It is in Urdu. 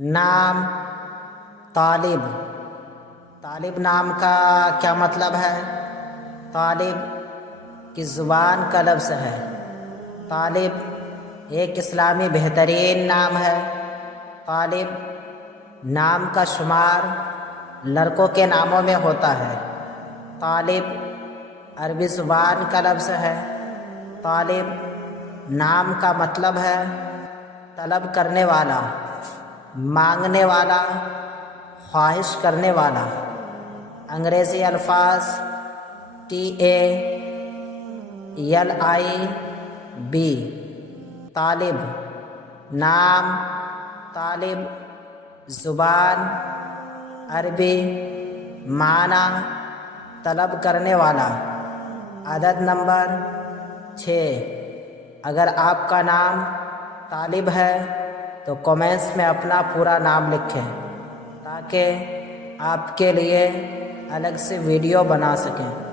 نام طالب۔ طالب نام کا کیا مطلب ہے؟ طالب کی زبان کا لفظ ہے۔ طالب ایک اسلامی بہترین نام ہے۔ طالب نام کا شمار لڑکوں کے ناموں میں ہوتا ہے۔ طالب عربی زبان کا لفظ ہے۔ طالب نام کا مطلب ہے طلب کرنے والا، مانگنے والا، خواہش کرنے والا۔ انگریزی الفاظ TALIB طالب، نام، طالب، زبان، عربی، معنی طلب کرنے والا۔ عدد نمبر 6، اگر آپ کا نام طالب ہے تو کمنٹس میں اپنا پورا نام لکھیں تاکہ آپ کے لیے الگ سے ویڈیو بنا سکیں۔